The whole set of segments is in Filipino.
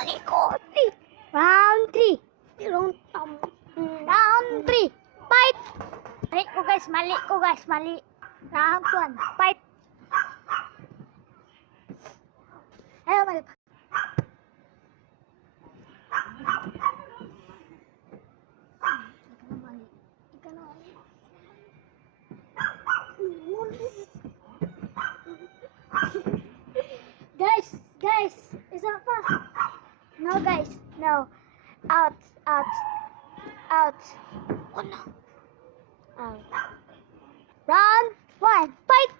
Round 3. Round 3. Fight. Mali ko guys, mali. Round 1. Fight. Ayaw, mali pa. Guys, isa pa. No guys, no. Out. Oh no. Out. Round 1, fight!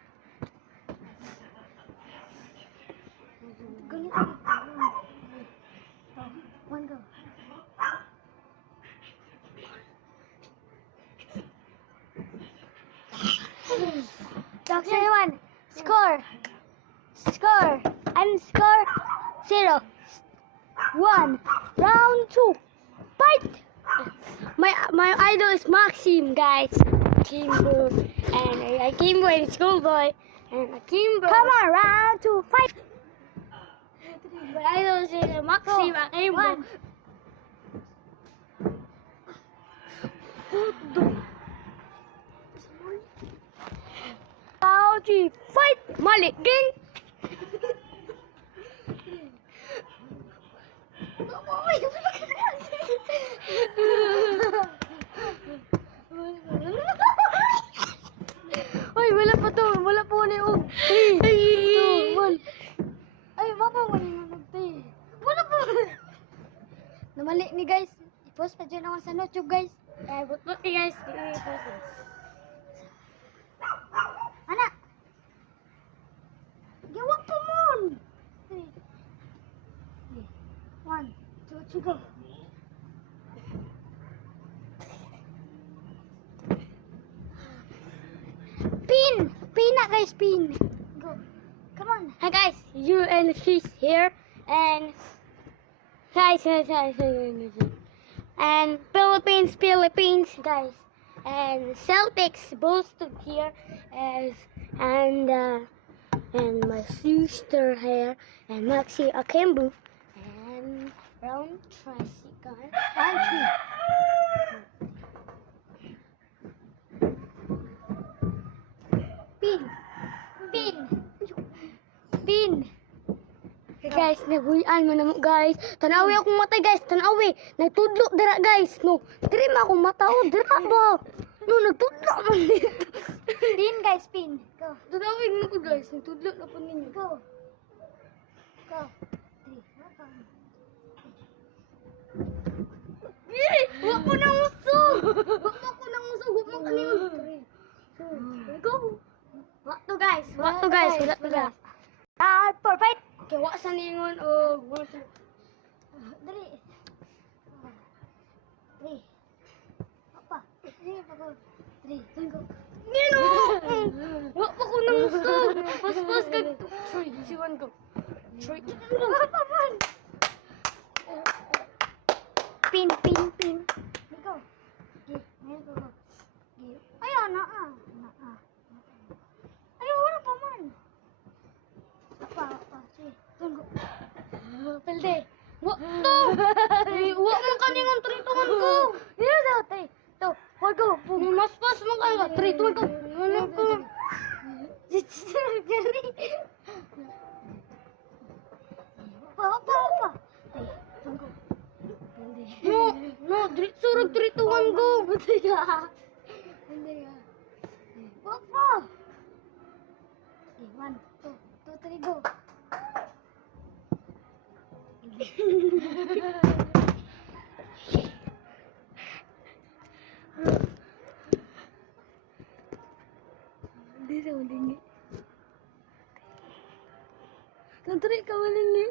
One go. Boxer 1. Score. And score 0. 1. Round 2. Fight! My idol is Maxim, guys. Kimbo. And Kimbo and Schoolboy. And Kimbo. Come on, round 2. Fight! My idol is Maxim and Kimbo. Round 3. Fight! Mali. Gang! Ay, wala pa to. Wala po ni og. 3, 2, 1. Ay, baka wala na nagtay. Wala pa. Namali ni guys. I-post pa dyan ako sa YouTube guys. Ay, but ni guys. Anak. Gawak pa mon. 3, 1, 2, 3, go. Pin na guys, pin. Go. Come on. Hi guys, you and she's here, and guys, and Philippines, guys, and Celtics both here, and my sister here, and Maxi Akembu, and round tricycle, round 3. Pin. Hey guys, nabuyan mo na mo guys. Tanawi akong matay guys, tanawi. Nagtudlo dira guys. No, diri ma akong mata o dira ba. No, nagtudlo man dito. Pin guys, pin. Go. Tanawi mo ko guys, nagtudlo na po ninyo. Go. 3. Wa ko nang usog. Wa mo kanino. Go. What to guys? For fight. Okay, wa sa ningon o dali. 3. Apa? 3 pa go. 3, go. Nino! Wa pa ko nang usog. Pas ka. 3, 2, 1, go. 3, 2, 1, go. Pin. Go. Go. Ayaw na Ayaw, wala pa man. Pa. Sige. Tunggu. Pelde. Wa to. Wa mo kaningon 3, 2, 1, go. Dito daw, tay. To. Wa go. Mas pas mo ka. 3, 2, 1, go. Ano ko? Gani. Pa. Tay. Tunggu. No. Surag 3, 2, 1, go. Hindi ka. Pa. 1, 2, 3, go. Hindi sa malingi. Tantri ka malingi.